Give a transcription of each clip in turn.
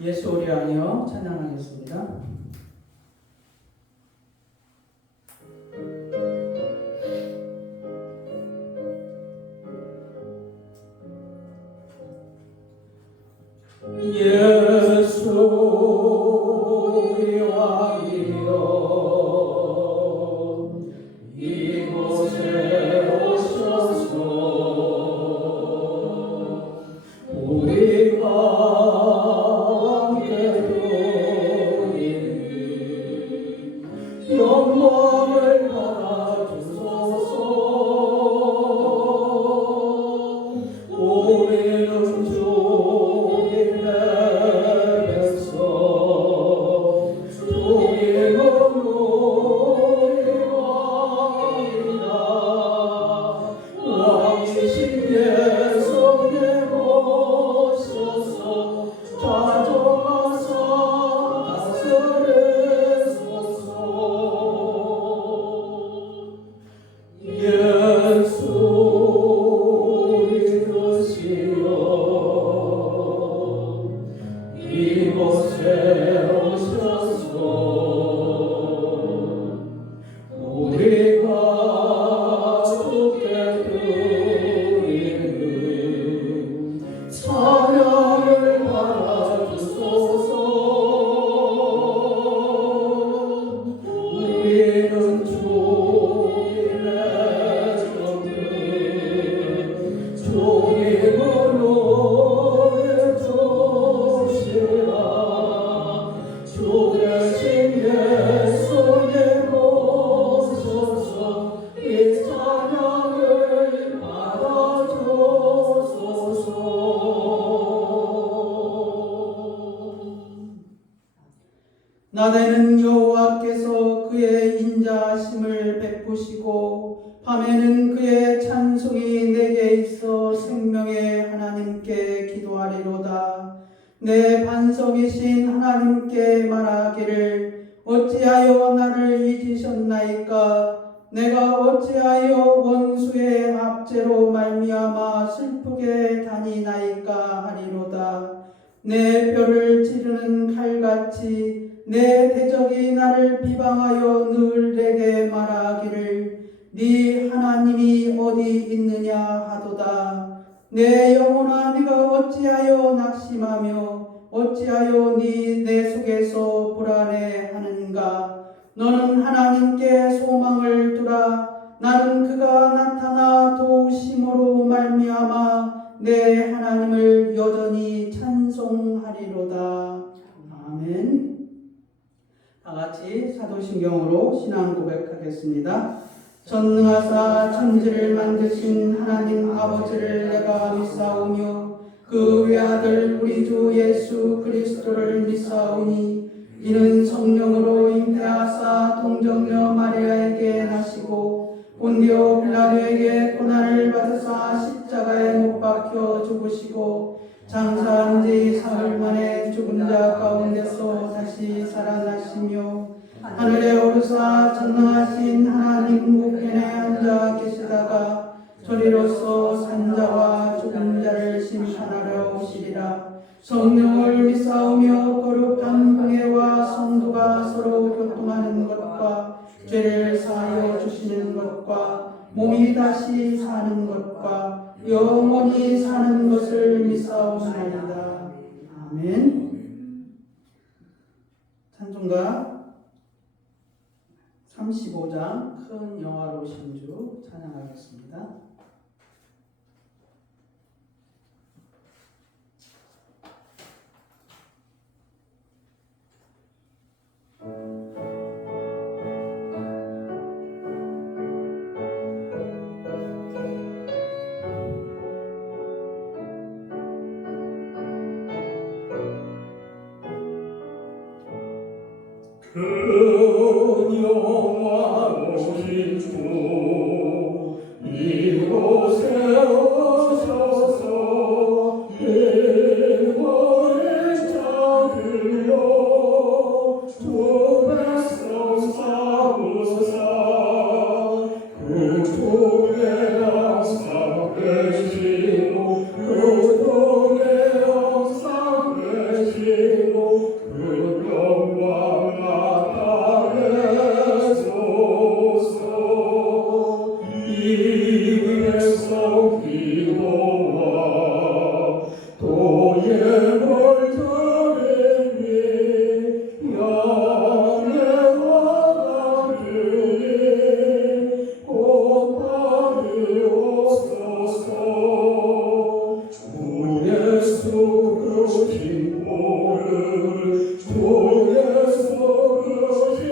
예수 우리 안여 찬양하겠습니다. 예수 우리 왕이여 이곳에 오셔서 우리가 함께 드리는 영광을 받아주소서. 우리는 주님의 백성 주님은 우리 왕이다. 왕이신 예수님 오셔서 좌정하사 다스리소서. 예수 이곳에 오셔서 우리가 주께 드리는 찬양을 받아주소서. 우리는 주님의 종들 주님은 주 대신 예수님 오셔서 이 찬양을 받아주소서. 낮에는 여호와께서 그의 인자하심을 베푸시고 밤에는 그의 찬송이 내게 있어 생명의 하나님께 기도하리로다. 내 반석이신 하나님께 말하기를 어찌하여 나를 잊으셨나이까. 내가 어찌하여 원수의 압제로 말미암아 슬프게 다니나이까 하리로다. 내 뼈를 찌르는 칼같이 내 대적이 나를 비방하여 늘 내게 말하기를 네 하나님이 어디 있느냐 하도다. 내 영혼아 네가 어찌하여 낙심하며 어찌하여 내 속에서 불안해하는가. 너는 하나님께 소망을 두라. 나는 그가 나타나 도우심으로 말미암아 내 하나님을 여전히 찬송하리로다. 아멘. 다같이 사도신경으로 신앙 고백하겠습니다. 전능하사 천지를 만드신 하나님 아버지를 내가 믿사오며 그 외아들 우리 주 예수 그리스도를 믿사오니 이는 성령으로 잉태하사 동정녀 마리아에게 나시고 본디오 빌라도에게 고난을 받으사 십자가에 못 박혀 죽으시고 장사한 지 사흘 만에 죽은 자 가운데서 다시 살아나시며 하늘에 오르사 전능하신 하나님 우편에 앉아 계시다가 저리로서 산자와 죽은 자를 심판하러 오시리라. 성령을 믿사오며 거룩한 공예와 성도가 서로 교통하는 것과 죄를 사하여 주시는 것과 몸이 다시 사는 것과 영원히 사는 것을 믿사옵나이다. 아멘. 찬송가 35장 큰 영화로우신 주 찬양하겠습니다. 큰 영화로우신 주 이곳에 오셔서 인물을 잡으려 두 백성 삼으사 교통의 항상 되시고 교통의 항상 되시고 기도와 도의 멀터를 위해 영예와 같으니 곧 받으옵소서. 주 예수 그신 모를 주 예수 그신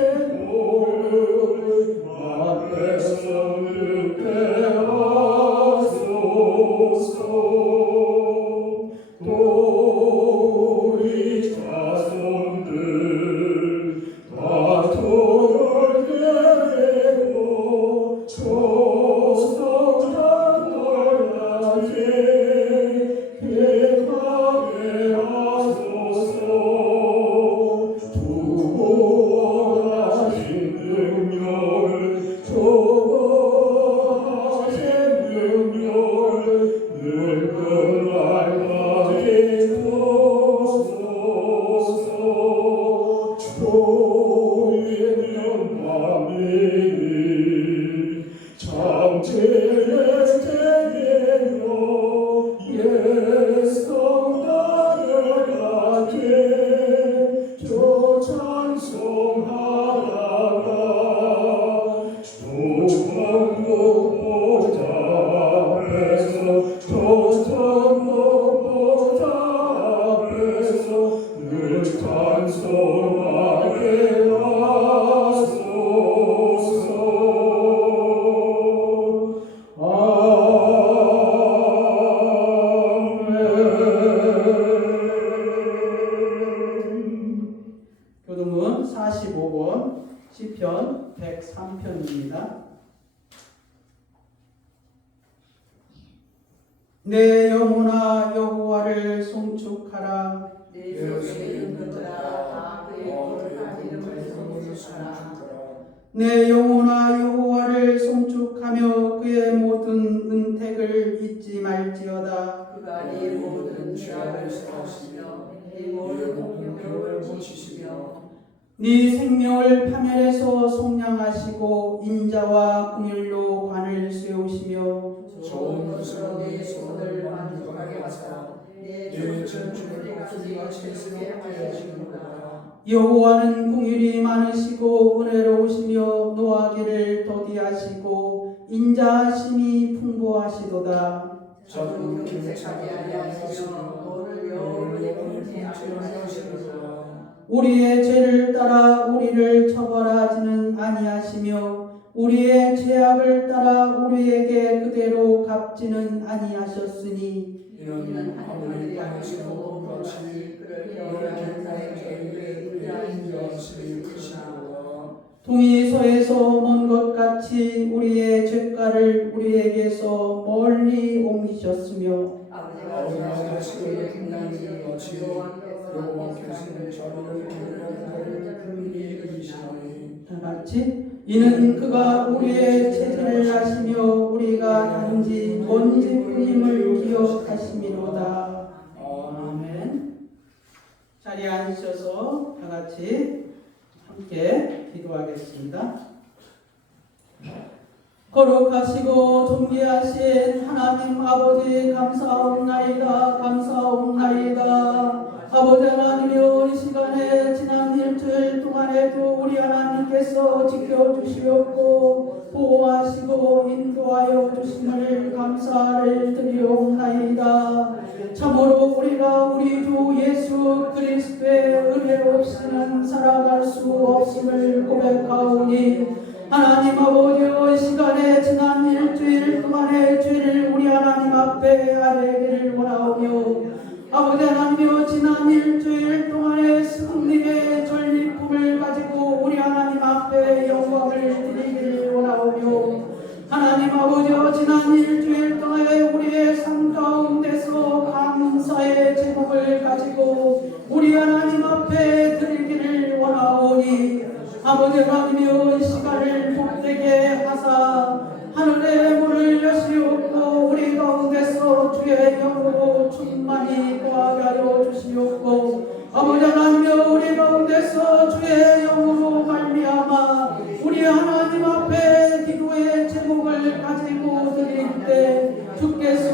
모를 앞에서 듣게 하소서. 또 우리 자손들 다토록 되고 조성단널까지 행하게 하소서. 두고하신 능력을 조고하신 능력을 늙은 날까지 주소서. 보이는 만민이 장체의 제대로 예성나를 같이 저 찬송하다가 주천록보좌 앞에서 주천록보좌 앞에서 늘 찬송하게 하소서. 아멘. 교동문 45권 시편 103편입니다. 내 영혼아 여호와를 송축하라. 내 속에 있는 것들아 다 그의 거룩한 이름을 송축하라. 내 영혼아 여호와를 송축하며 그의 모든 은택을 잊지 말지어다. 그가 네 모든 죄악을 사하시며 네 모든 공격을 고치시며 네 생명을 파멸해서 속량하시고 인자와 긍휼로 관을 세우시며 좋은 것으로 내 손을 만족하게 하사 내 전주를 같이 즐겁게 하시는구나. 여호와는 긍휼이 많으시고 은혜로우시며 노하기를 더디하시고 인자하심이 풍부하시도다. 저도 경색하게 하려 하시며 너를 영원히 품지 아니하시는구나. 우리의 죄를 따라 우리를 처벌하지는 아니하시며 우리의 죄악을 따라 우리에게 그대로 갚지는 아니하셨으니 이는 하늘의 땅에서도 그렇지 그를 영원한 자에게 인자하심이 크시나로다. 동이 서에서 먼 것 같이 우리의 죄가를 우리에게서 멀리 옮기셨으며 아버지가 자식을 빛나니 같이 여호와께서는 저를 기울여 긍휼히 여기시나니. 다 같이 이는 그가 우리의 죄를 하시며 우리가 단지 먼지뿐임을 기억하심이로다. 아멘. 자리에 앉으셔서 다 같이 함께 기도하겠습니다. 거룩하시고 존귀하신 하나님 아버지 감사옵나이다. 감사옵나이다. 아버지 하나님이여 이 시간에 지난 일주일 동안에도 우리 하나님께서 지켜주시었고 보호하시고 인도하여 주심을 감사를 드리옵나이다. 참으로 우리가 우리 주 예수 그리스도의 은혜 없이는 살아갈 수 없음을 고백하오니 하나님 아버지여 이 시간에 지난 일주일 동안의 죄를 우리 하나님 앞에 아뢰기를 원하오며 아버지 하나님이여 지난 일주일 동안의 승리의 전리품을 가지고 우리 하나님 앞에 영광을 드리기를 원하오며 하나님 아버지여 지난 일주일 동안에 우리의 삶 가운데서 감사의 제목을 가지고 우리 하나님 앞에 드리기를 원하오니 아버지 하나님이여 이 시간을 복되게 하사 하늘의 문을 여시옵고 우리 가운데서 주의 영으로 충만히 거하게 하여 주시옵고 아버지 하나님이여 우리 가운데서 주의 영으로 말미암아 우리 하나님 앞에 기도의 제목을 가지고 드릴 때 주께서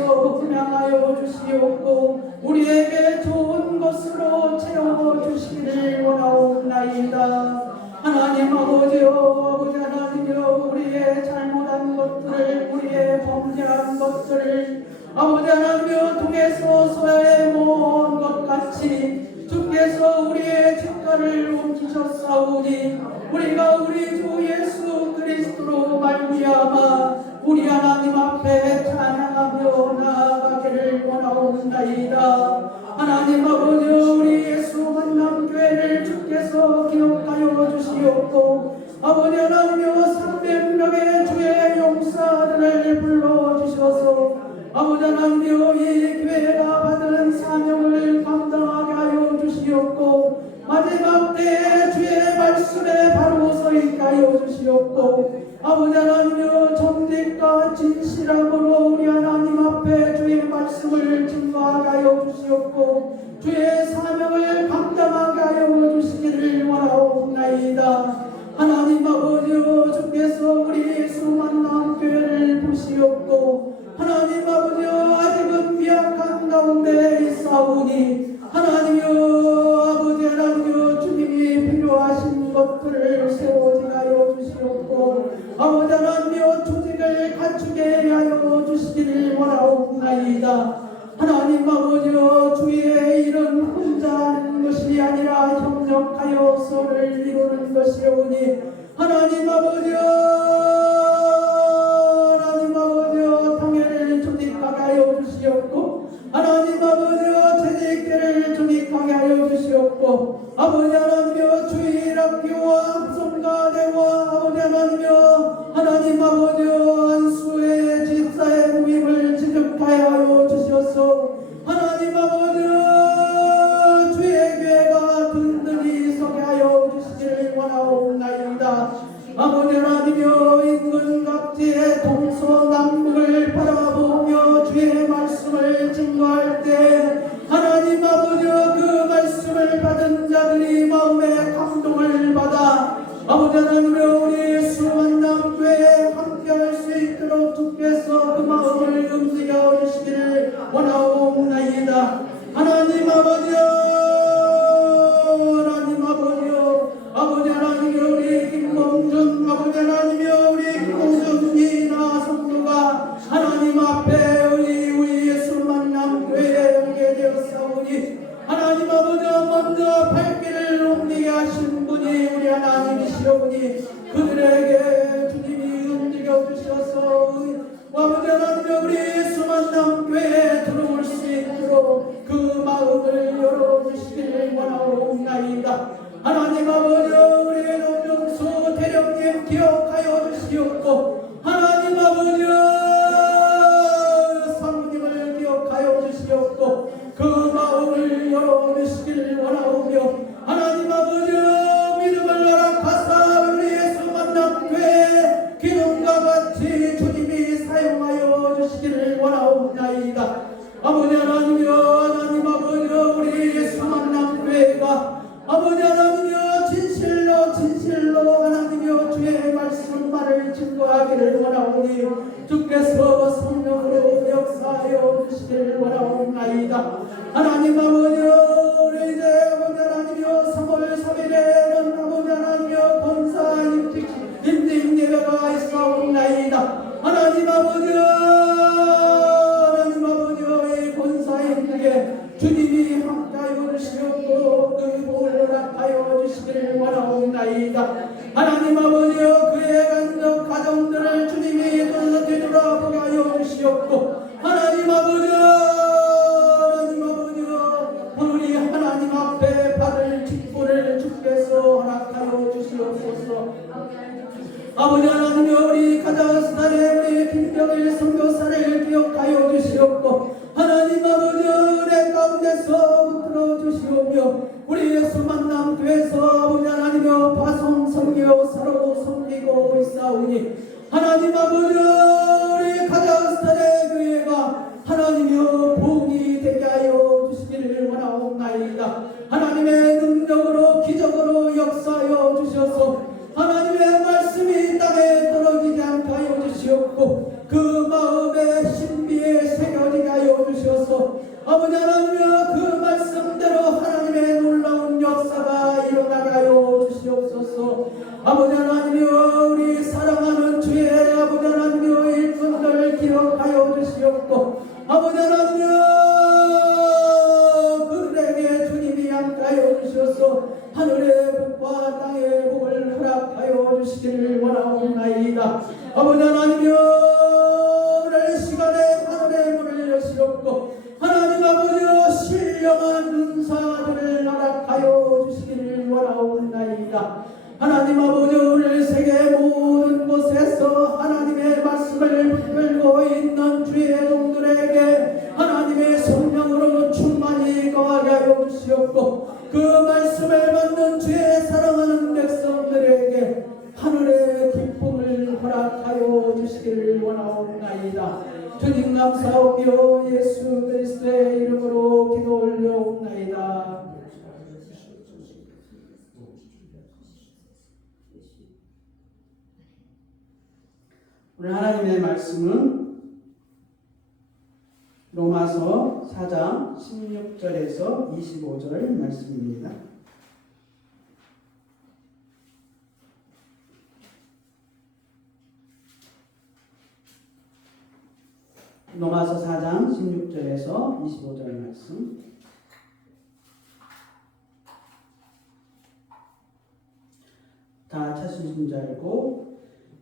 주시옵고 우리에게 좋은 것으로 채워주시기를 원하옵나이다. 하나님 아버지여, 아버지 하나님이여, 우리의 잘못한 것들을, 우리의 범죄한 것들을 아버지 하나님이여 통해서 서야에 모은 것 같이 주께서 우리의 죄가를 옮기셨사오니 우리가 우리 주 예수 그리스도로 말미암아 우리 하나님 앞에 찬양하며 나아가기를 원하옵나이다. 하나님 아버지여, 우리 예수 만남교회를 주께서 기억하여 주시옵고 아버지 하나님이여 300명의 주의 용사들을 불러주셔서 아버지 하나님이여 이 교회가 받은 사명을 감당하게 하여 주시옵고 마지막 때에 주의 말씀에 바로 서 있게 하여 주시옵고 아버지 하나님이여 정직과 진실함으로 우리 하나님 앞에 주의 말씀을 증거하게 하여 주시옵고 주의 사명을 감당하게 하여 주시기를 원하옵나이다. 하나님 아버지여, 주께서 우리 예수 만남 교회를 보시옵고 하나님 아버지여, 아직은 미약한 가운데 있사오니 하나님이여, 아버지 하나님이여, 주님이 필요하신 것들을 세워지게 하여 주시옵고 아버지 하나님이여, 조직을 갖추게 하여 주시기를 원하옵나이다. 하나님 아버지여, 주의 일은 혼자 하는 것이 아니라 협력하여 서를 이루는 것이오니 하나님 아버지여, 하나님 아버지여, 당회를 조직하게 하여 주시옵고 하나님 아버지여, 재직계를 조직하게 하여 주시옵고 아버지 하나님이여, 주일학교와 성가대와 아버지 하나님이여, 하나님 아버지여, 안수의 집사의 모임을 지급하여 주셔서 하나님 아버지여, 주의 교회가 든든히 서게 하여 주시기를 원하옵나이다. 아버지 하나님이여, 인근 각지의 동서남북을 바라보며 주의 말씀을 증거할 때 하나님 아버지여, 그 말씀을 받은 자들이 마음의 감동을 받아 아버지 하나님이여, 우리 예수 만남교회에 함께할 수 있도록 주께서 그 마음을 움직여 주시기를 원하옵나이다. 하나님 아버지여, 하나님 아버지여, 아버지 하나님이여, 우리 김봉준 아버지 하나님이여, 우리 김봉준 이나 성도가 하나님 앞에 우리 예수 만남교회에 오게 되었사오니 하나님 아버지여, 먼저 발길을 옮기게 하신 분이 우리 하나님이시오니 그들에게 주님이 움직여 주셔서 아버지 하나님이여, 우리 예수 만남교회에 들어올 수 있도록 그 마음을 열어주시기를 원하옵나이다. 하나님 아버지여, 우리 노명수 대령님 기억하여 주시옵고 하나님 아버지여, 사모님을 기억하여 주시옵고 그 마음을 열어주시기를 원하오며 하나님 아버지여, 믿음을 허락하사 우리 예수 만남교회 기능과 같이 주님이 사용하여 주시기를 원하옵나이다. 아버지 하나님이여, 하나님 아버지여, 우리 예수 만남교회가 아버지 하나님이여, 진실로 하나님이여, 주의 말씀만을 증거하기를 원하오니 주께서 성령으로 역사하여 주시기를 원하옵나이다. 하나님 아버지여, 우리 이제 아버지 하나님이여, 3월 3일에는 아버지 하나님이여, 본사 임직 예배가 있사옵나이다. 하나님 아버지여, 하나님 아버지여, 이 본사 임직에 주님이 함께하여 주시옵고 그 복을 허락하여 주시기를 원하옵나이다. 하나님 아버지여, 그의 간접 가정들을 주님이 되돌아보게 하여 주시옵고 하나님 아버지여, 하나님 아버지여, 우리 하나님 앞에 받을 직분을 주께서 허락하여 주시옵소서. 아버지 하나님이여, 우리 카자흐스탄의 우리 김병일 선교사를 기억하여 주시옵고 하나님 아버지여, 은혜 가운데서 붙들어 주시오며 우리 예수 만남교회에서 아버지 하나님이여, 파송 선교사로 섬기고 있사오니 하나님 아버지여, 우리 카자흐스탄의 교회가 하나님이여, 복이 되게 하여 주시기를 원하옵나이다. 하나님의 능력으로 기적으로 역사하여 주셔서 하나님의 말씀이 땅에 떨어지지 않게 하여 주시옵고 그 마음의 신비에 새겨지게 하여 주셔서 아버지 하나님이여 그 말씀대로 하나님의 놀라운 역사가 일어나게 하여 주시옵소서. 아버지 하나님이여 우리 사랑하는 주의 아버지 하나님이여 일꾼들 기억하여 주시옵고 아버지 하나님이여 그들에게 주님이 함께하여 주셔서 하늘의 복과 땅의 복을 허락하여 주시기를 원하옵나이다. 아버지 하나님이여 오늘 시간에 하늘의 문을 여시옵고 하나님 아버지여 신령한 은사들을 허락하여 주시기를 원하옵나이다. 하나님 아버지 오늘 세계 모든 곳에서 하나님의 말씀을 붙들고 있는 주의 종들에게 하나님의 성령으로 충만히 거하게 하여 주시옵고 그 말씀을 받는 주의 사랑하는 백성들에게 하늘의 기쁨을 허락하여 주시기를 원하옵나이다. 주님 감사하며 예수 그리스도의 이름으로 기도 올려옵나이다. 오늘 하나님의 말씀은 로마서 4장 16절에서 25절 말씀입니다. 로마서 4장 16절에서 25절 말씀. 다 찾으신 줄 알고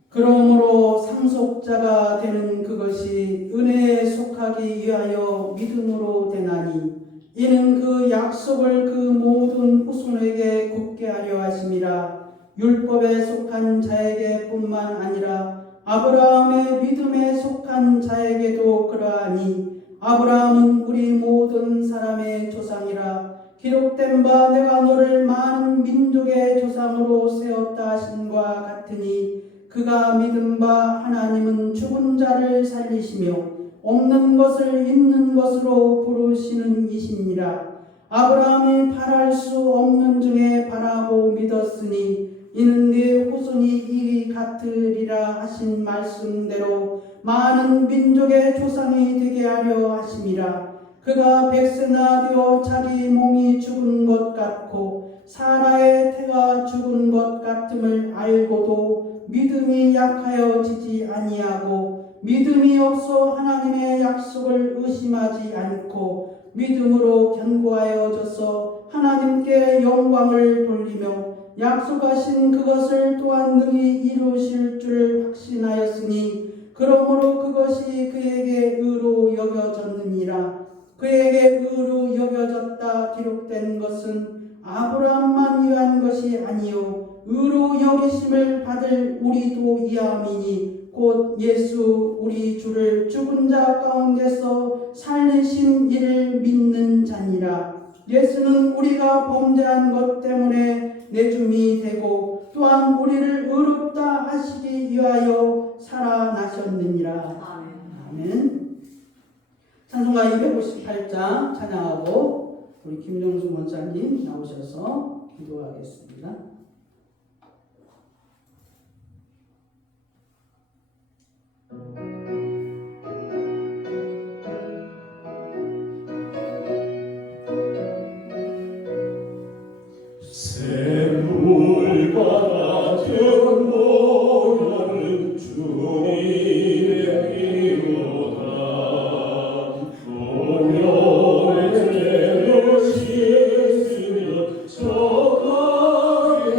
그러므로 상속자가 되는 그것이 은혜에 속하기 위하여 믿음으로 되나니 이는 그 약속을 그 모든 후손에게 굳게 하려 하심이라. 율법에 속한 자에게 뿐만 아니라 아브라함의 믿음에 속한 자에게도 그러하니 아브라함은 우리 모든 사람의 조상이라. 기록된 바 내가 너를 많은 민족의 조상으로 세웠다 하신과 같으니 그가 믿은 바 하나님은 죽은 자를 살리시며 없는 것을 있는 것으로 부르시는 이시니라. 아브라함이 바랄 수 없는 중에 바라고 믿었으니 이는 네 후손이 이 같으리라 하신 말씀대로 많은 민족의 조상이 되게 하려 하심이라. 그가 백세나 되어 자기 몸이 죽은 것 같고 사라의 태가 죽은 것 같음을 알고도 믿음이 약하여지지 아니하고 믿음이 없어 하나님의 약속을 의심하지 않고 믿음으로 견고하여져서 하나님께 영광을 돌리며 약속하신 그것을 또한 능히 이루실 줄 확신하였으니 그러므로 그것이 그에게 의로 여겨졌느니라. 그에게 의로 여겨졌다 기록된 것은 아브라함만 위한 것이 아니요 의로 여기심을 받을 우리도 이함이니 곧 예수 우리 주를 죽은 자 가운데서 살리신 이를 믿는 자니라. 예수는 우리가 범죄한 것 때문에 내줌이 되고 또한 우리를 의롭다 하시기 위하여 살아나셨느니라. 아멘. 찬송가 258장 찬양하고 우리 김정수 원장님 나오셔서 기도하겠습니다. 샘물과 같은 모든 주님의 이로다. 동요의 죄를 씻으며 적하게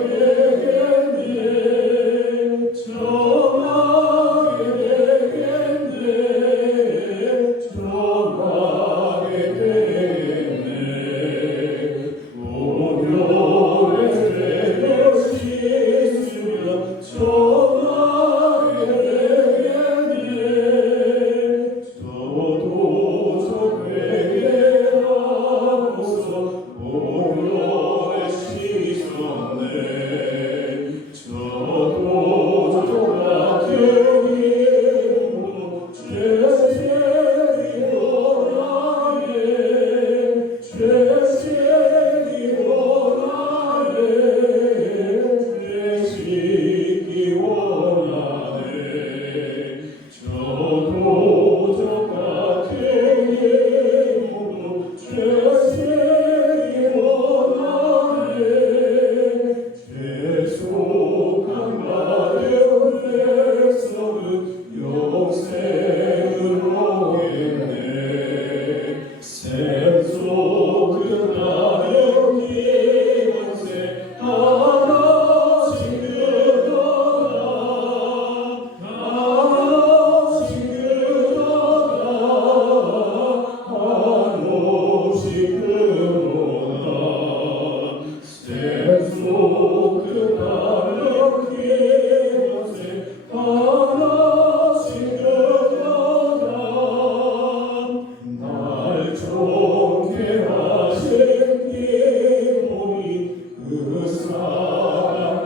좋게 하신 기쁨이 그 사랑하네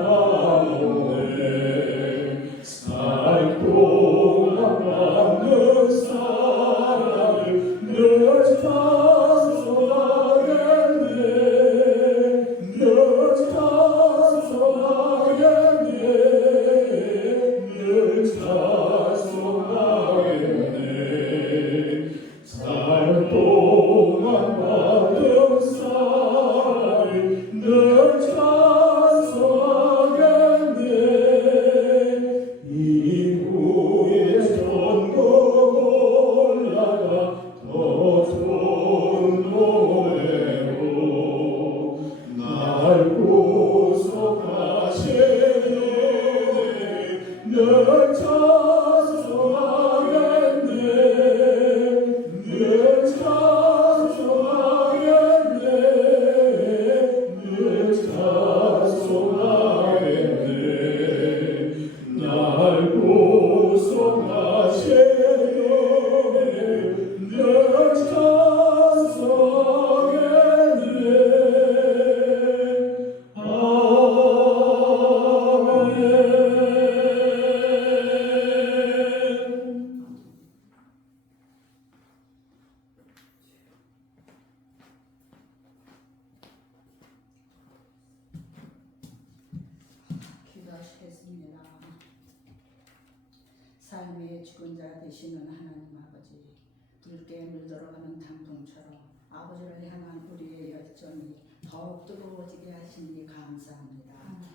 살 동안 만든 사랑을 늘 찬송하겠네 늘 찬송하겠네 늘 찬송하겠네 살 동안 받은 사랑을 늘 찬송하겠네 이후에 전국 올라가 더 좋은 노래로 날 구속하신 은혜를 늘 찬송하겠네 늘 찬송하겠네 늘 찬송하겠네 날 구속하신 은혜를 늘 찬송하겠네 아멘. 기도하시겠습니다. 삶의 주권자 되시는 하나님 아버지, 붉게 물들어가는 단풍처럼 아버지를 향한 우리의 열정이 더욱 뜨거워지게 하시니 감사합니다.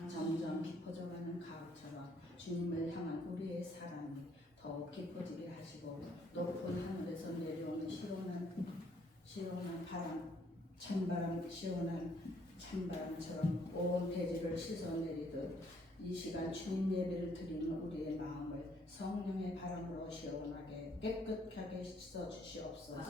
점점 깊어져가는 가을처럼 주님을 향한 우리의 사랑이 더욱 깊어지게 하시고 높은 하늘에서 내려오는 시원한 바람, 시원한 찬바람처럼 온 대지를 씻어내리듯 이 시간 주님 예배를 드리는 우리의 마음을 성령의 바람으로 시원하게 깨끗하게 씻어 주시옵소서.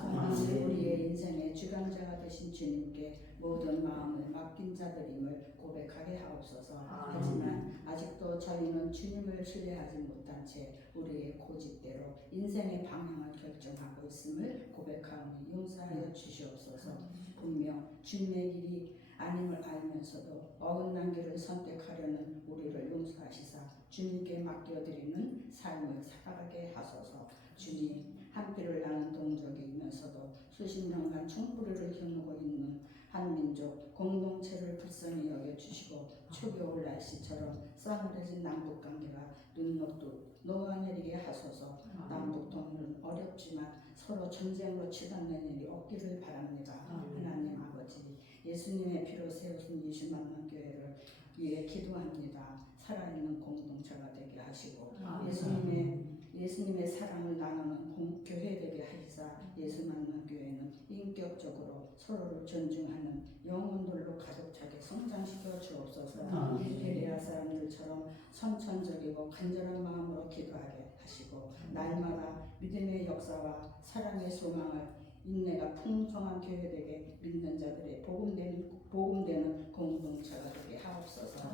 우리의 인생의 주관자가 되신 주님께 모든 마음을 맡긴 자들임을 고백하게 하옵소서. 하지만 아직도 저희는 주님을 신뢰하지 못한 채 우리의 고집대로 인생의 방향을 결정하고 있음을 고백하오니 용서하여 주시옵소서. 분명 주님의 길이 아님을 알면서도 어긋난 길을 선택하려는 우리를 용서하시사 주님께 맡겨드리는 삶을 살아가게 하소서. 주님, 한 피를 나는 동족이면서도 수십 년간 총뿌리를 겨누고 있는 한 민족 공동체를 불쌍히 여겨주시고 초겨울 날씨처럼 싸늘해진 남북관계가 눈 녹듯 녹아내리게 하소서. 남북 통일은 어렵지만 서로 전쟁으로 치닫는 일이 없기를 바랍니다. 하나님 아버지, 예수님의 피로 세우신 예수만난 교회를 위해 기도합니다. 살아있는 공동체가 되게 하시고 예수님의 사랑을 나누는 교회 되게 하시사 예수만난 교회는 인격적으로 서로를 존중하는 영혼들로 가득 차게 성장시켜 주옵소서. 베레아 사람들처럼 선천적이고 간절한 마음으로 기도하게 하시고 날마다 믿음의 역사와 사랑의 소망을 인내가 풍성한 교회되게 믿는 자들의 복음되는 공동체가 되게 하옵소서.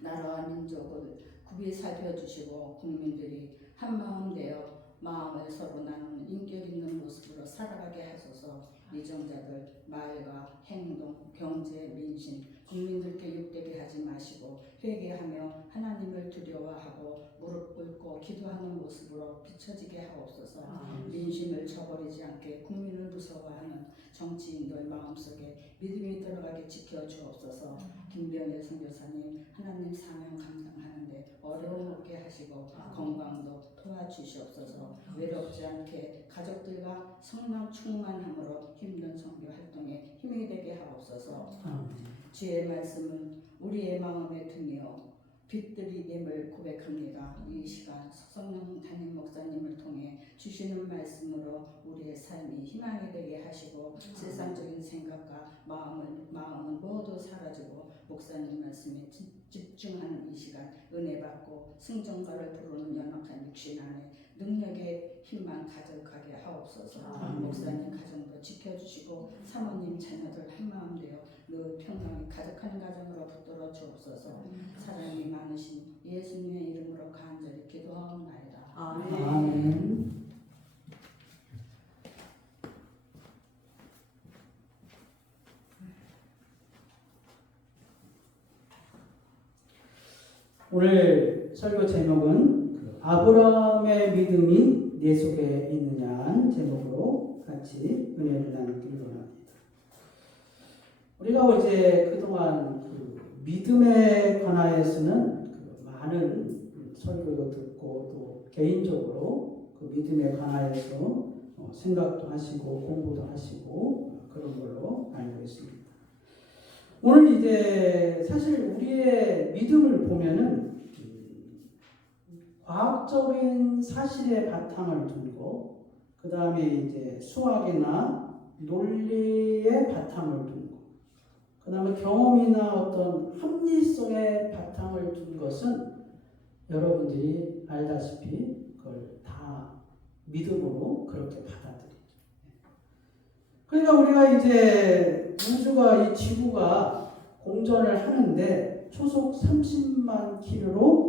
나라와 민족을 구비 살펴주시고 국민들이 한마음 되어 마음을 서로 나누는 인격 있는 모습으로 살아가게 하소서. 이정자들 말과 행동, 경제, 민심, 국민들께 욕되게 하지 마시고 회개하며 하나님을 두려워하고 무릎 꿇고 기도하는 모습으로 비춰지게 하옵소서. 민심을 저버리지 않게 국민을 무서워하는 정치인들 마음속에 믿음이 들어가게 지켜주옵소서. 김병일 선교사님, 하나님 사명 감당하는데 어려움 없게 하시고 건강도 도와주시옵소서. 외롭지 않게 가족들과 성령 충만함으로 힘든 선교 활동에 힘이 되게 하옵소서. 주의 말씀은 우리의 마음에 드며 빛들이 됨을 고백합니다. 이 시간 서성령 담임 목사님을 통해 주시는 말씀으로 우리의 삶이 희망이 되게 하시고 세상적인 생각과 마음은 모두 사라지고 목사님 말씀에 집중하는 이 시간 은혜 받고 승전가를 부르는 연약한 육신 안에 능력의 힘만 가득하게 하옵소서. 목사님 가정도 지켜주시고 사모님 자녀들 한마음 되어 늘 평강이 가득한 가정으로 붙들어 주옵소서. 사랑이 많으신 예수님의 이름으로 간절히 기도하옵나이다. 아멘. 오늘 설교 제목은 아브라함의 믿음이 내 속에 있느냐는 제목으로 같이 은혜를 나누기를 원합니다. 우리가 이제 그동안 믿음에 관하여서는 많은 설교도 듣고 또 개인적으로 그 믿음에 관하여서 생각도 하시고 공부도 하시고 그런 걸로 알고 있습니다. 오늘 이제 사실 우리의 믿음을 보면은 과학적인 사실의 바탕을 두고 그 다음에 이제 수학이나 논리의 바탕을 두고 그 다음에 경험이나 어떤 합리성의 바탕을 둔 것은 여러분들이 알다시피 그걸 다 믿음으로 그렇게 받아들이죠. 그러니까 우리가 이제 우주가 이 지구가 공전을 하는데 초속 30만 킬로로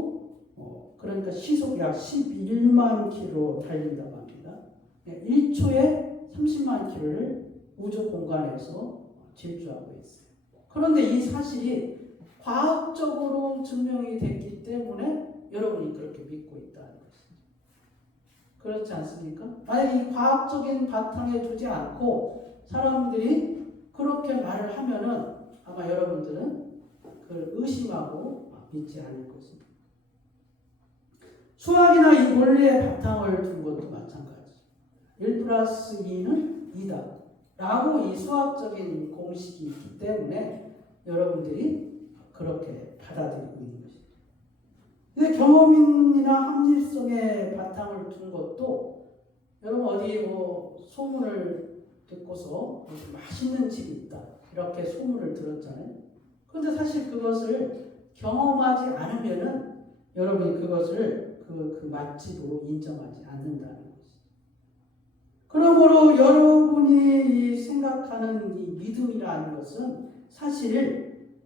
그러니까 시속 약 11만 킬로 달린다고 합니다. 1초에 30만 킬로를 우주 공간에서 질주하고 있어요. 그런데 이 사실이 과학적으로 증명이 됐기 때문에 여러분이 그렇게 믿고 있다는 것입니다. 그렇지 않습니까? 만약 이 과학적인 바탕에 두지 않고 사람들이 그렇게 말을 하면은 아마 여러분들은 그걸 의심하고 믿지 않을 것입니다. 수학이나 이 논리의 바탕을 둔 것도 마찬가지죠. 1 플러스 2는 2다 라고 이 수학적인 공식이 있기 때문에 여러분들이 그렇게 받아들이고 있는 것입니다. 근데 경험이나 합리성의 바탕을 둔 것도 여러분 어디 소문을 듣고서 맛있는 집이 있다 이렇게 소문을 들었잖아요. 그런데 사실 그것을 경험하지 않으면은 여러분이 그것을 그 맛집으로 인정하지 않는다는 것이죠. 그러므로 여러분이 생각하는 이 믿음이라는 것은 사실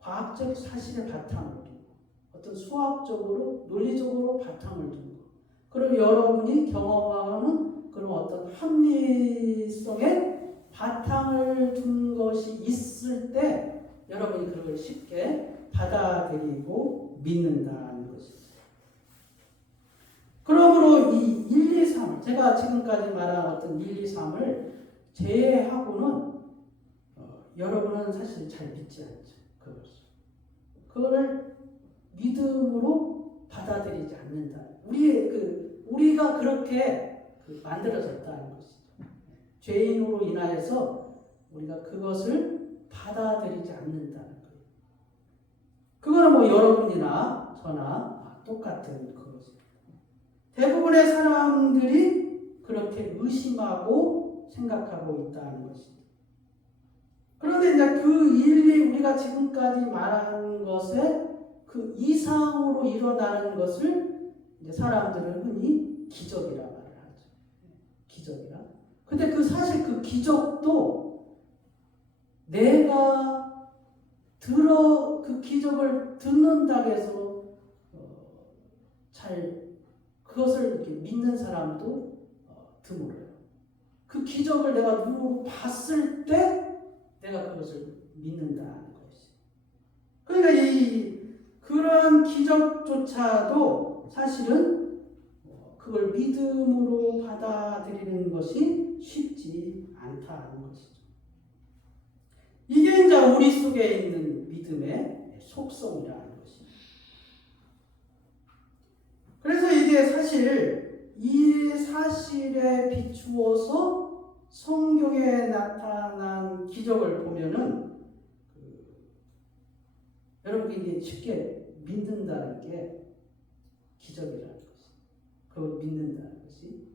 과학적 사실의 바탕을 두고 어떤 수학적으로 논리적으로 바탕을 두고 그럼 여러분이 경험하는 그런 어떤 합리성의 바탕을 둔 것이 있을 때 여러분이 그걸 쉽게 받아들이고 믿는다는 것입니다. 그러므로 이 1, 2, 3 제가 지금까지 말한 어떤 1, 2, 3을 제외하고는 여러분은 사실 잘 믿지 않죠. 그거를 믿음으로 받아들이지 않는다. 우리가 그렇게 만들어졌다는 것이죠. 죄인으로 인하여서 우리가 그것을 받아들이지 않는다는 거예요. 그거는 여러분이나 저나 똑같은 그것입니다. 대부분의 사람들이 그렇게 의심하고 생각하고 있다는 것입니다. 그런데 이제 그 일이 우리가 지금까지 말한 것에 그 이상으로 일어나는 것을 이제 사람들은 흔히 기적이라 말을 하죠. 기적이라. 근데 사실 그 기적도 내가 그 기적을 듣는다고 해서 잘 그것을 이렇게 믿는 사람도 드물어요. 그 기적을 내가 눈으로 봤을 때 내가 그것을 믿는다는 것이. 그러니까 그런 기적조차도 사실은 그걸 믿음으로 받아들이는 것이 쉽지 않다는 것이죠. 이게 이제 우리 속에 있는 믿음의 속성이라는 것입니다. 그래서 이제 사실 이 사실에 비추어서 성경에 나타난 기적을 보면은 여러분이 이게 쉽게 믿는다는 게 기적이라는 것이. 그걸 믿는다는 것이.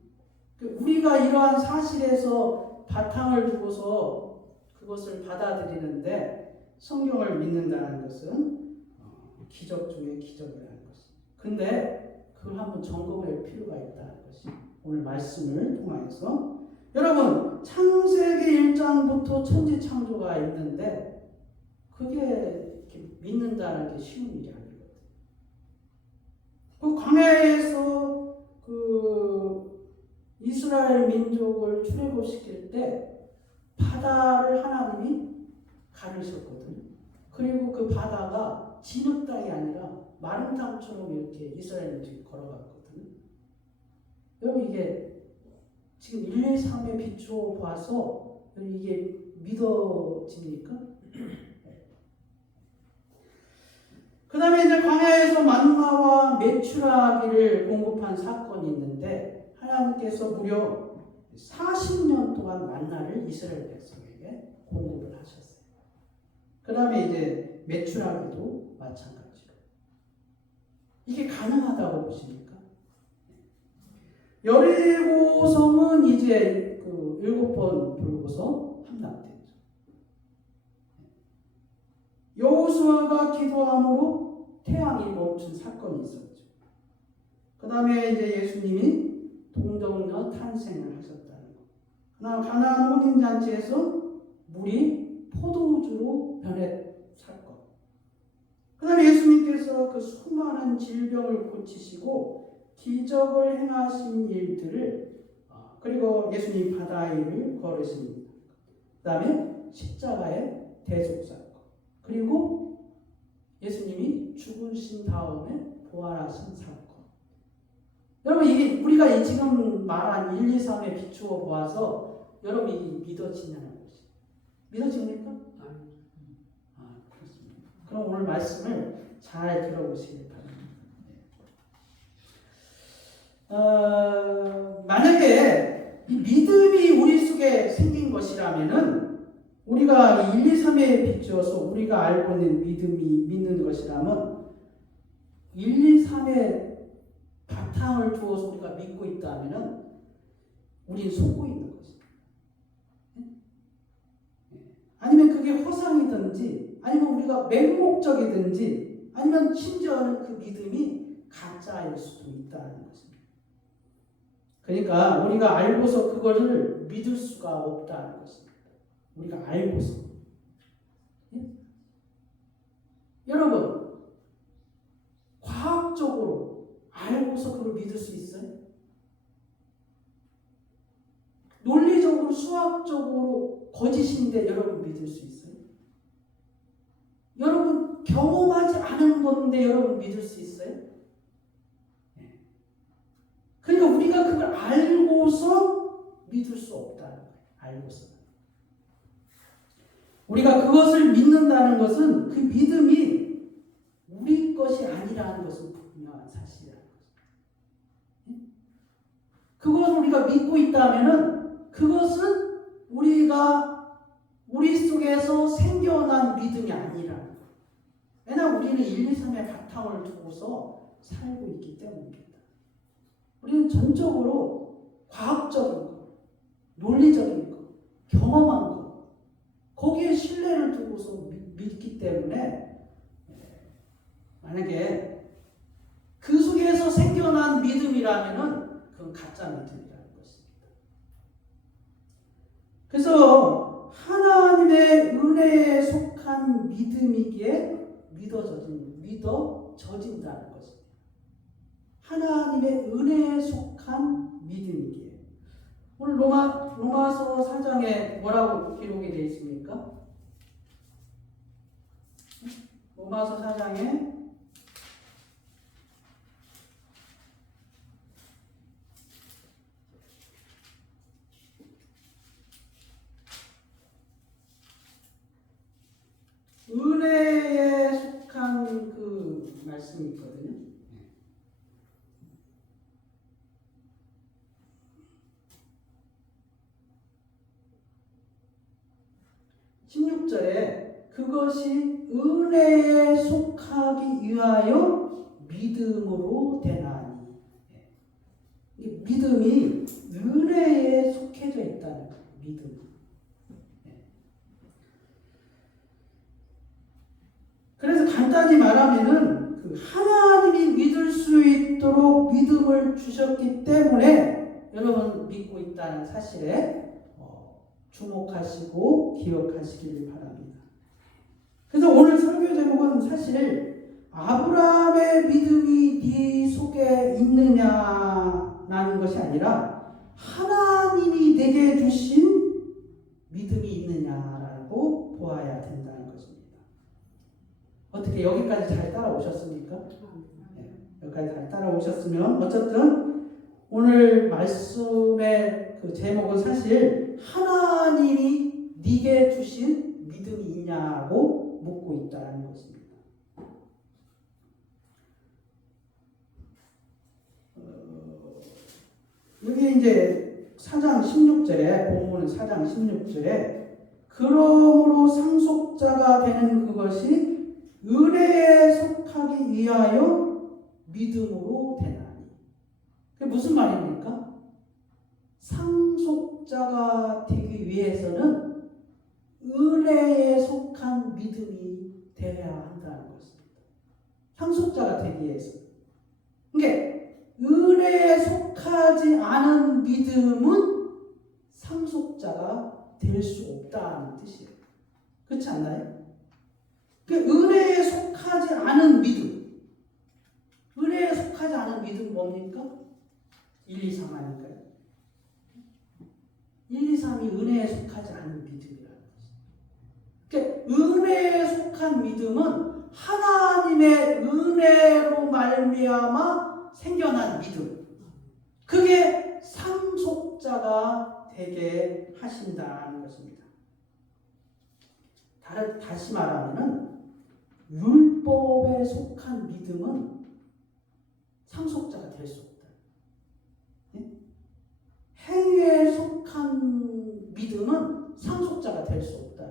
우리가 이러한 사실에서 바탕을 두고서 그것을 받아들이는데 성경을 믿는다는 것은 기적 중에 기적이라는 것이. 근데 그걸 한번 점검할 필요가 있다는 것이 오늘 말씀을 통하여서 여러분 창세기 1장부터 천지 창조가 있는데 그게 이렇게 믿는다는 게 쉬운 일이 아니거든요. 그 광야에서 이스라엘 민족을 출애굽시킬 때 바다를 하나님이 가르셨거든요. 그리고 그 바다가 진흙 땅이 아니라 마른 땅처럼 이렇게 이스라엘이 걸어갔거든요. 여러분 이게 지금 1, 2, 3에 비추어 봐서 이게 믿어집니까? 그 다음에 이제 광야에서 만나와 메추라기를 공급한 사건이 있는데 하나님께서 무려 40년 동안 만나를 이스라엘 백성에게 공급을 하셨어요. 그 다음에 이제 메추라기도 마찬가지로. 이게 가능하다고 보십니까? 여리고성은 이제 그 7번 돌고서 함락됐죠. 여호수아가 기도함으로 태양이 멈춘 사건이 있었죠. 그 다음에 이제 예수님이 동정녀 탄생을 하셨다는 것. 그다음 가나안 혼인잔치에서 물이 포도주로 변했 사건. 그 다음에 예수님께서 그 수많은 질병을 고치시고 기적을 행하신 일들을 그리고 예수님 바다 위를 걸으신 그 다음에 십자가의 대속 사건 그리고 예수님이 죽으신 다음에 부활하신 사건. 여러분 이게 우리가 지금 말한 1, 2, 3에 비추어 보아서 여러분 이게 믿어지냐는 것이 믿어집니까? 그렇습니다. 그럼 오늘 말씀을 잘 들어보시길 바랍니다. 만약에 이 믿음이 우리 속에 생긴 것이라면은 우리가 1, 2, 3에 비추어서 우리가 알고 있는 믿음이 믿는 것이라면 1, 2, 3에 바탕을 두어서 우리가 믿고 있다면은 우리는 속고 있는 것입니다. 아니면 그게 허상이든지 아니면 우리가 맹목적이든지 아니면 심지어는 그 믿음이 가짜일 수도 있다는 것입니다. 그러니까 우리가 알고서 그것을 믿을 수가 없다는 것입니다. 우리가 알고서. 여러분 과학적으로 알고서 그걸 믿을 수 있어요? 논리적으로 수학적으로 거짓인데 여러분 믿을 수 있어요? 여러분 경험하지 않은 건데 여러분 믿을 수 있어요? 그러니까 우리가 그걸 알고서 믿을 수 없다는 거예요. 알고서. 우리가 그것을 믿는다는 것은 그 믿음이 우리 것이 아니라는 것은 분명한 사실이라는 거죠. 그것을 우리가 믿고 있다면은 그것은 우리 속에서 생겨난 믿음이 아니라는 거예요. 왜냐하면 우리는 1, 2, 3의 바탕을 두고서 살고 있기 때문입니다. 우리는 전적으로 과학적인 것, 논리적인 것, 경험한 것, 거기에 신뢰를 두고서 믿기 때문에 만약에 그 속에서 생겨난 믿음이라면은 그건 가짜 믿음이라는 것입니다. 그래서 하나님의 은혜에 속한 믿음이기에 믿어져진다는 것입니다. 하나님의 은혜에 속한 믿음이기에. 오늘 로마서 4장에 뭐라고 기록이 되어 있습니까? 로마서 4장에 은혜에 속한 그 말씀이 있거든요. 16절에 그것이 은혜에 속하기 위하여 믿음으로 되나니. 믿음이 은혜에 속해져 있다는 거예요. 믿음. 그래서 간단히 말하면은 그 하나님이 믿을 수 있도록 믿음을 주셨기 때문에 여러분 믿고 있다는 사실에 주목하시고 기억하시기를 바랍니다. 그래서 오늘 설교 제목은 사실 아브라함의 믿음이 네 속에 있느냐라는 것이 아니라 하나님이 내게 주신 믿음이 있느냐라고 보아야 된다는 것입니다. 어떻게 어떻게 여기까지 잘 따라오셨습니까? 네, 여기까지 잘 따라오셨으면 어쨌든 오늘 말씀의 그 제목은 사실 하나님이 네게 주신 믿음이 있냐고 묻고 있다는 것입니다. 여기 이제 4장 16절에 본문은 4장 16절에 그러므로 상속자가 되는 그것이 은혜에 속하기 위하여 믿음으로 되나니. 그게 무슨 말입니까? 상속자가 되기 위해서는 은혜에 속한 믿음이 되어야 한다는 것입니다. 상속자가 되기 위해서. 그러니까 은혜에 속하지 않은 믿음은 상속자가 될 수 없다는 뜻이에요. 그렇지 않나요? 은혜에 속하지 않은 믿음. 은혜에 속하지 않은 믿음 뭡니까? 1, 2, 3 아닐까요? 1, 2, 3이 은혜에 속하지 않은 믿음이라는 것이죠. 은혜에 속한 믿음은 하나님의 은혜로 말미암아 생겨난 믿음. 그게 상속자가 되게 하신다는 것입니다. 다시 말하면 율법에 속한 믿음은 상속자가 될 수 없다. 행위에 속한 믿음은 상속자가 될 수 없다.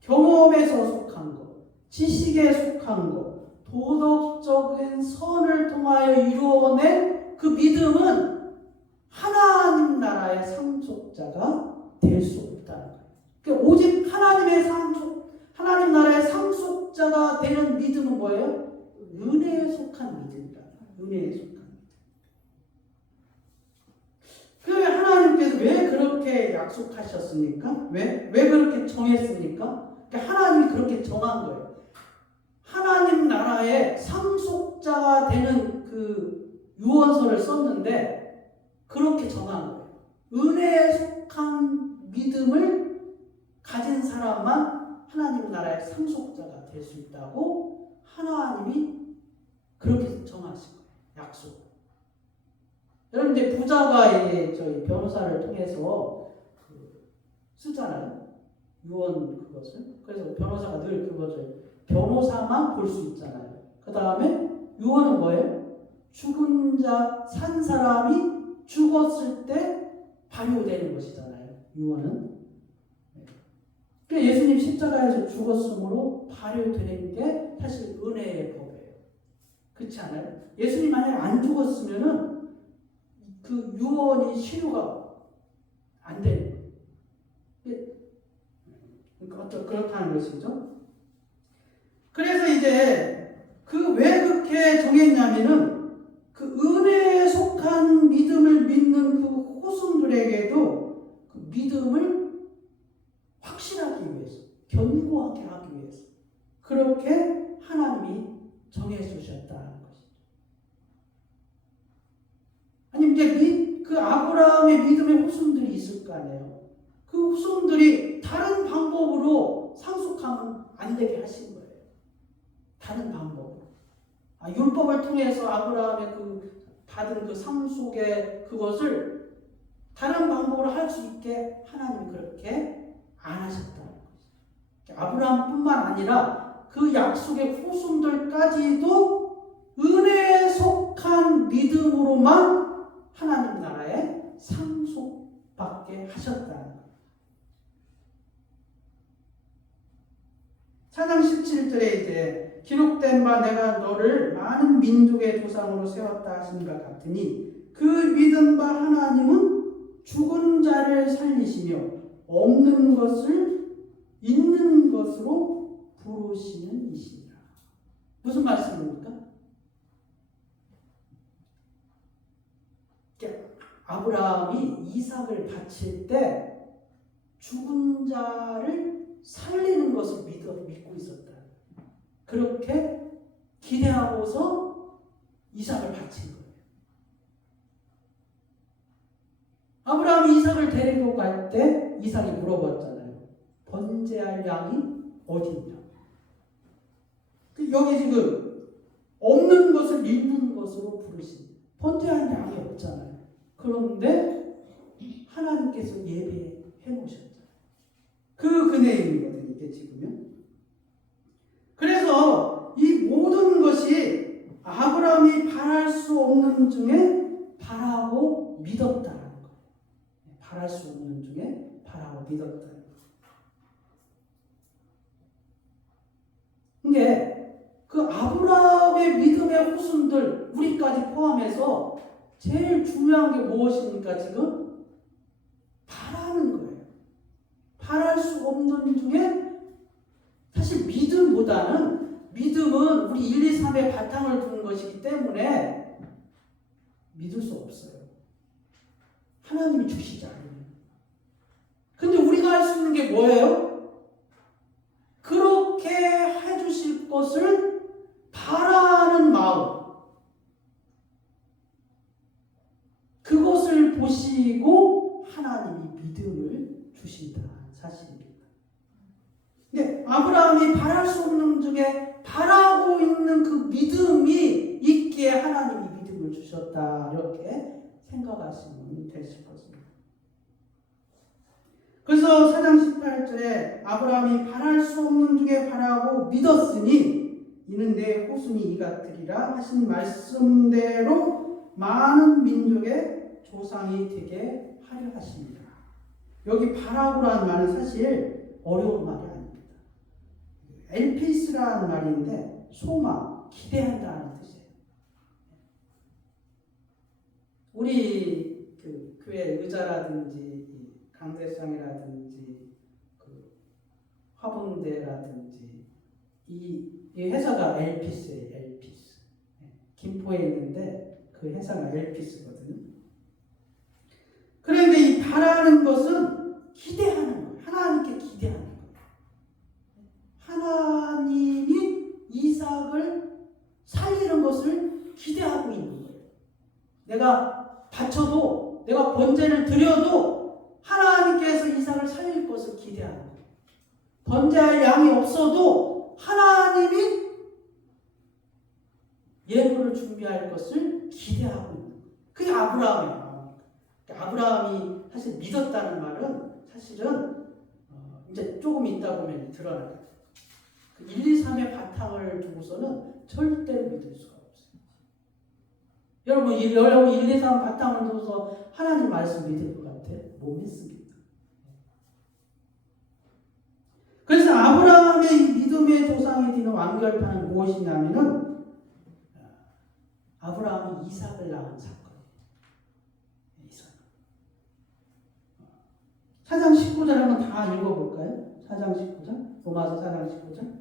경험에서 속한 것, 지식에 속한 것, 도덕적인 선을 통하여 이루어낸 그 믿음은 하나님 나라의 상속자가 될 수 없다는 거예요. 그러니까 오직 하나님 나라의 상속자가 되는 믿음은 뭐예요? 은혜에 속한 믿음이다. 은혜에 속한 믿음. 그 하나님께서 왜 그렇게 약속하셨습니까? 왜 그렇게 정했습니까? 그러니까 하나님이 그렇게 정한 거예요. 하나님 나라의 상속자가 되는 그 유언서를 썼는데 그렇게 정한 거예요. 은혜에 속한 믿음을 가진 사람만 하나님 나라의 상속자가 될 수 있다고 하나님이 그렇게 정하신 거예요. 약속. 여러분 이제 부자가 이제 저희 변호사를 통해서 쓰잖아요. 유언 그것을. 그래서 변호사가 늘 그것을 변호사만 볼 수 있잖아요. 그 다음에 유언은 뭐예요? 죽은 자, 산 사람이 죽었을 때 발효되는 것이잖아요. 유언은. 그러니까 예수님 십자가에서 죽었으므로 발효되는 게 사실 은혜의 법이에요. 그렇지 않아요? 예수님 만약에 안 죽었으면은 그 유언이 실효가 안 되는 거예요. 그러니까 그렇다는 것이죠. 그래서 이제 왜 그렇게 정했냐면은 그 은혜에 속한 믿음을 믿는 그 호순들에게도 그 믿음을 확실하기 위해서, 견고하게 하기 위해서 그렇게 하나님이 정해주셨다는 것이죠. 아니 이제 그 아브라함의 믿음의 후손들이 있을 거 아니에요. 그 후손들이 다른 방법으로 상속하면 안 되게 하신 거예요. 다른 방법으로. 율법을 통해서 아브라함의 그 받은 그 상속의 그것을 다른 방법으로 할 수 있게 하나님이 그렇게 안 하셨다는 거죠. 아브라함뿐만 아니라 그 약속의 후손들까지도 은혜에 속한 믿음으로만 하나님 나라에 상속받게 하셨다는 거예요. 4장 17절에 이제 기록된 바 내가 너를 많은 민족의 조상으로 세웠다 하신과 같으니 그 믿은 바 하나님은 죽은 자를 살리시며 없는 것을 있는 것으로 부르시는 이시니라. 무슨 말씀입니까? 아브라함이 이삭을 바칠 때 죽은 자를 살리는 것을 믿고 있었다. 그렇게 기대하고서 이삭을 바친 거예요. 아브라함이 이삭을 데리고 갈 때 이삭이 물어봤잖아요. 번제할 양이 어디 있냐? 여기 지금 없는 것을 있는 것으로 부르신 번제한 양이 없잖아요. 그런데 하나님께서 예배해 놓으셨잖아요. 그 은혜이거든요, 이게 지금요. 그래서 이 모든 것이 아브라함이 바랄 수 없는 중에 바라고 믿었다는 거예요. 바랄 수 없는 중에 바라고 믿었다는 거예요. 근데 그 아브라함의 믿음의 후손들 우리까지 포함해서 제일 중요한 게 무엇입니까? 지금 바라는 거예요. 바랄 수 없는 중에 사실 믿음보다는 믿음은 우리 1, 2, 3의 바탕을 두는 것이기 때문에 믿을 수 없어요. 하나님이 주시지 않으면. 근데 우리가 할 수 있는 게 뭐예요? 그렇게 해주실 것을 바라는 마음, 그것을 보시고 하나님이 믿음을 주신다는 사실입니다. 근데 아브라함이 바랄 수 없는 중에 바라고 있는 그 믿음이 있기에 하나님이 믿음을 주셨다, 이렇게 생각하시면 되실 것입니다. 그래서 4장 18절에 아브라함이 바랄 수 없는 중에 바라고 믿었으니 이는 내 후손이 이같으리라 하신 말씀대로 많은 민족의 조상이 되게 하려 하십니다. 여기 바라고라는 말은 사실 어려운 말이 아닙니다. 엘피스라는 말인데 소망, 기대한다는 뜻이에요. 우리 그 교회 의자라든지 강대상이라든지 그 화분대라든지 이 회사가 엘피스예요. 엘피스. 김포에 있는데 그 회사가 엘피스거든요. 그런데 이 바라는 것은 기대하는 거예요. 하나님께 기대하는 거예요. 하나님이 이삭을 살리는 것을 기대하고 있는 거예요. 내가 바쳐도, 내가 번제를 드려도 하나님께서 이삭을 살릴 것을 기대하는 거예요. 번제할 양이 없어도 하나님이 예물을 준비할 것을 기대하고 있는 거예요. 그게 아브라함이에요. 아브라함이 사실 믿었다는 말은 사실은 이제 조금 있다 보면 드러날 거예요. 1, 2, 3의 바탕을 두고서는 절대로 믿을 수가 없어요. 여러분 1, 2, 3 바탕을 두고서 하나님 말씀 믿을 것 같아요? 못 믿습니다. 그래서 아브라함의 믿음의 조상이 되는 완결판은 무엇이냐면은 아브라함이 이삭을 낳은 사건이에요. 이삭. 4장 19절 한번 다 읽어볼까요? 4장 19절, 로마서 4장 19절.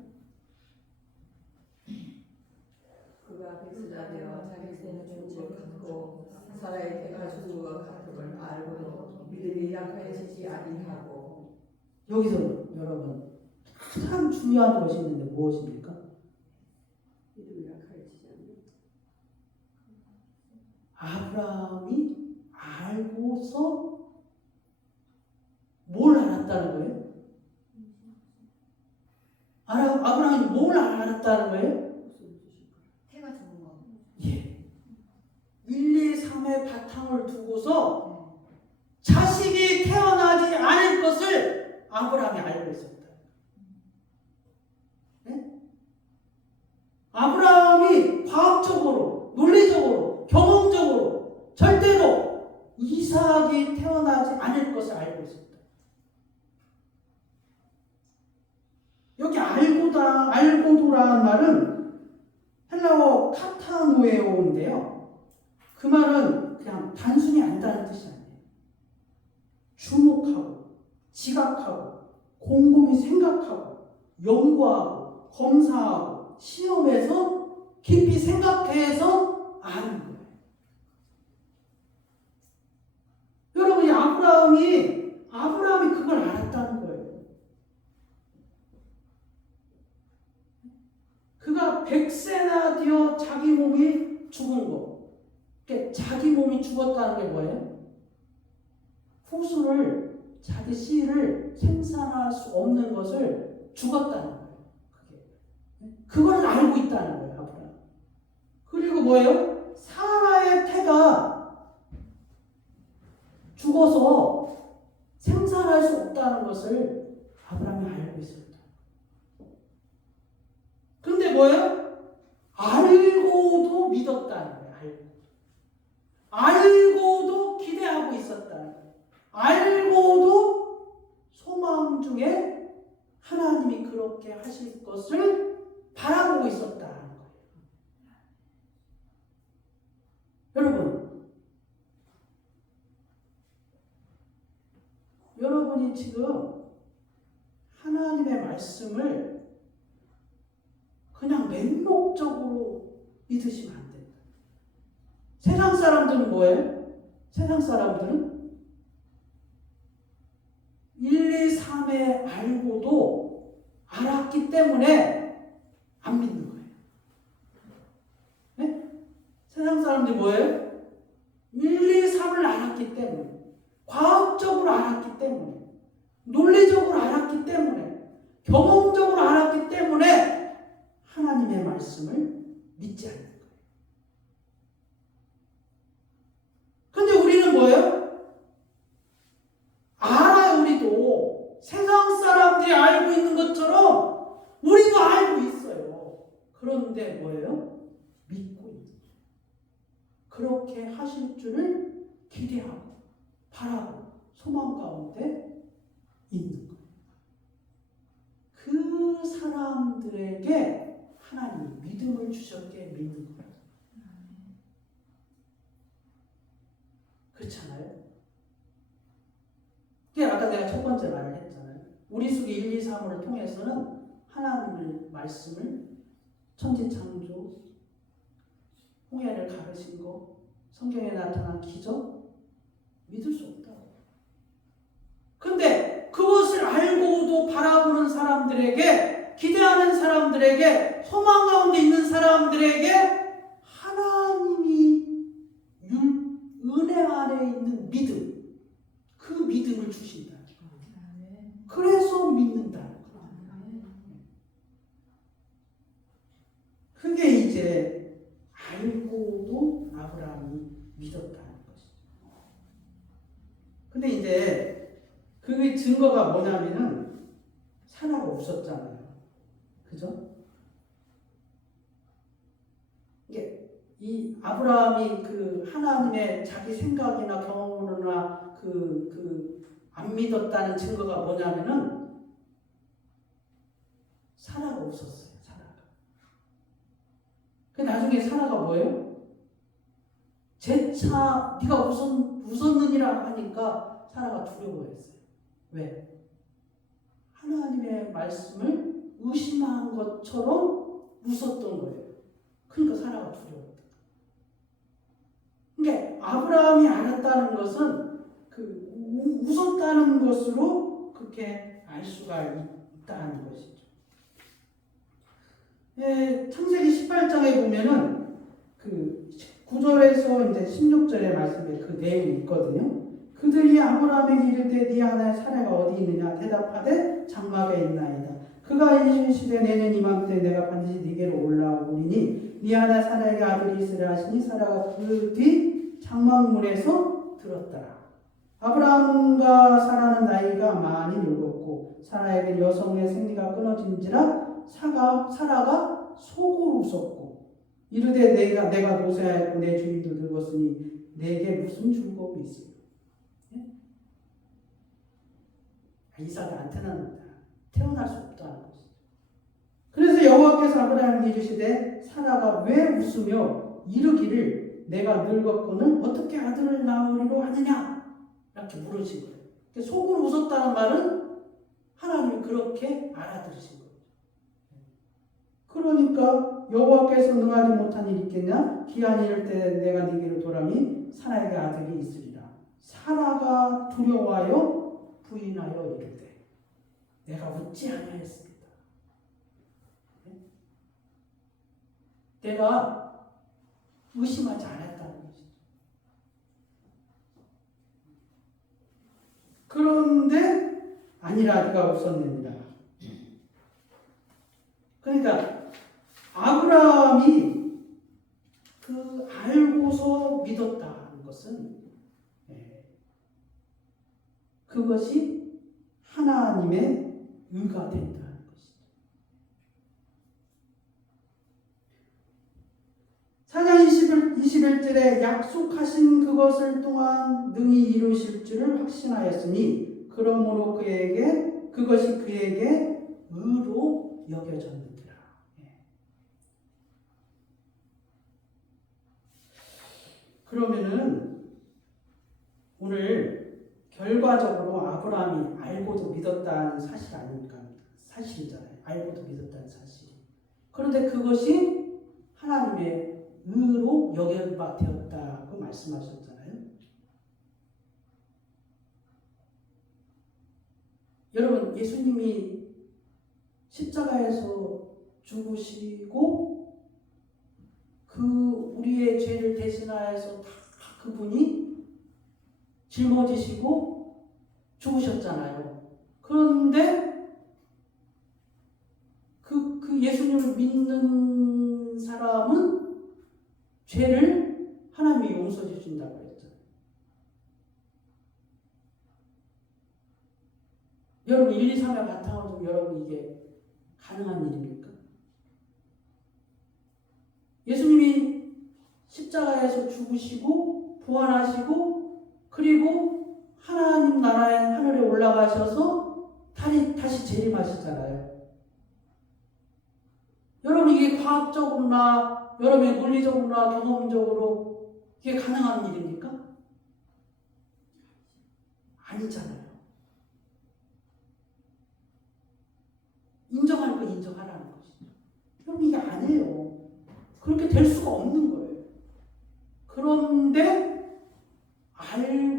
그가 백수가 되어 자기 생존을 갖고 사라의 대가 주주와 같음을 알고도 믿음이 약해지지 아니하고. 여기서 여러분 가장 중요한 것이 있는데 무엇입니까? 믿음이 약해지지 않는. 아브라함이 알고서 뭘 알았다는 거예요? 아브라함이 뭘 알았다는 거예요? 해가 좋은 거. 예. 1, 2, 3의 바탕을 두고서 자식이 태어나지 않을 것을 아브라함이 알고 있었다. 네? 아브라함이 과학적으로, 논리적으로, 경험적으로 절대로 이삭이 태어나지 않을 것을 알고 있었다. 여기 알고도라는 말은 헬라어 카타노에오인데요. 그 말은 그냥 단순히 안다는 뜻이 아니에요. 주목하고, 지각하고, 곰곰이 생각하고, 연구하고, 검사하고, 시험해서 깊이 생각해서 아는 거예요. 여러분이 아브라함이 그걸 알았다는 거예요. 그가 100세나 되어 자기 몸이 죽은 거. 그러니까 자기 몸이 죽었다는 게 뭐예요? 후손을, 자기 씨를 생산할 수 없는 것을 죽었다는 거예요. 그걸 알고 믿었다는 거예요. 아브라함. 그리고 뭐예요? 사라의 태가 죽어서 생산할 수 없다는 것을 아브라함이 알고 있었다. 그런데 뭐예요? 알고도 믿었다는 거예요. 알고도 기대하고 있었다는 거예요. 알고도 소망 중에 하나님이 그렇게 하실 것을 바라보고 있었다는 거예요. 여러분이 지금 하나님의 말씀을 그냥 맹목적으로 믿으시면 안 됩니다. 세상 사람들은 뭐예요? 세상 사람들은 1, 2, 3에 알고도 알았기 때문에 안 믿는 거예요. 네? 세상 사람들이 뭐예요? 1, 2, 3을 알았기 때문에, 과학적으로 알았기 때문에, 논리적으로 알았기 때문에, 경험적으로 알았기 때문에 하나님의 말씀을 믿지 않는 거예요. 근데 우리는 뭐예요? 알아요. 우리도 세상 사람들이 알고 있는 것처럼 우리도 알고 있어요. 그런데 뭐예요? 믿고 있는 거예요. 그렇게 하실 줄을 기대하고 바라고 소망 가운데 있는 거예요. 그 사람들에게 하나님이 믿음을 주셨기에 믿는 거예요. 그렇잖아요? 아까 내가 첫 번째 말을 했잖아요. 우리 속에 1, 2, 3을 통해서는 하나님의 말씀을 천지창조, 홍해를 가르신 거, 성경에 나타난 기적 믿을 수 없다고. 근데 그것을 알고도 바라보는 사람들에게, 기대하는 사람들에게, 소망 가운데 있는 사람들에게 하나님이 은혜 안에 있는 믿음, 그 믿음을 주신다. 그래서 믿는다. 그게 이제 알고도 아브라함이 믿었다는 것이죠. 근데 이제 그게 증거가 뭐냐면은 사라가 웃었잖아요. 그죠? 이게 이 아브라함이 그 하나님의 자기 생각이나 경험이나 안 믿었다는 증거가 뭐냐면은 사라가 웃었어요. 사라가. 그 나중에 사라가 뭐예요? 재차 네가 웃었느니라 하니까 사라가 두려워했어요. 왜? 하나님의 말씀을 의심한 것처럼 웃었던 거예요. 그러니까 사라가 두려웠다. 그러니까 아브라함이 알았다는 것은 그 웃었다는 것으로 그렇게 알 수가 있다는 것이죠. 창세기 18장에 보면은 그 9절에서 이제 16절의 말씀에 그 내용이 있거든요. 그들이 아브라함에게 이르되 네 아내 사라가 어디 있느냐 대답하되 장막에 있나이다. 그가 이르시되 내년 이맘때 내가 반드시 네게로 올라오리니 네 아내 사라에게 아들이 있으라 하시니 사라가 그 뒤 장막문에서 들었더라. 아브라함과 사라는 나이가 많이 늙었고 사라에게 여성의 생리가 끊어진지라 사라가 속으로 웃었고 이르되 내가 노쇠하였고 내 주인도 늙었으니 내게 무슨 즐거움이 있으며. 이삭한테는 태어날 수 없다는 것이죠. 그래서 여호와께서 아브라함에게 이르시되 사라가 왜 웃으며 이르기를 내가 늙었거늘 어떻게 아들을 낳으리로 하느냐 이렇게 물으신 거예요. 속으로 웃었다는 말은 하나님이 그렇게 알아들으신 거예요. 그러니까 여호와께서 능하지 못한 일이 있겠냐? 기한이 이를 때 내가 네게로 돌아오니 사라에게 아들이 있으리라. 사라가 두려워하여 부인하여 이르되 내가 웃지 아니하였습니다. 내가 의심하지 않았다는 것이죠. 그런데 아니라 네가 웃었느니라. 그러니까 아브라함이 그 알고서 믿었다는 것은 그것이 하나님의 의가 된다는 것이죠. 4장 21절에 약속하신 그것을 또한 능히 이루실 줄을 확신하였으니 그러므로 그것이 그에게 의로 여겨졌느니라. 그러면은 오늘 결과적으로 아브라함이 알고도 믿었다는 사실 아닙니까? 사실이잖아요. 알고도 믿었다는 사실. 그런데 그것이 하나님의 의로 여겨바 되었다고 말씀하셨잖아요. 여러분, 예수님이 십자가에서 죽으시고 그 우리의 죄를 대신하여서 다 그분이 짊어지시고 죽으셨잖아요. 그런데 그 예수님을 믿는 사람은 죄를 하나님이 용서해 주신다고 했잖아요. 여러분 1, 2, 3의 바탕을 두고 여러분 이게 가능한 일입니까? 예수님이 십자가에서 죽으시고 부활하시고 그리고 하나님 나라의 하늘에 올라가셔서 다시 재림하시잖아요. 여러분 이게 과학적으로나 여러분의 물리적으로나 경험적으로 이게 가능한 일입니까? 아니잖아요. 인정할 거 인정하라는 것이죠. 여러분 이게 아니에요. 그렇게 될 수가 없는 거예요. 그런데 알고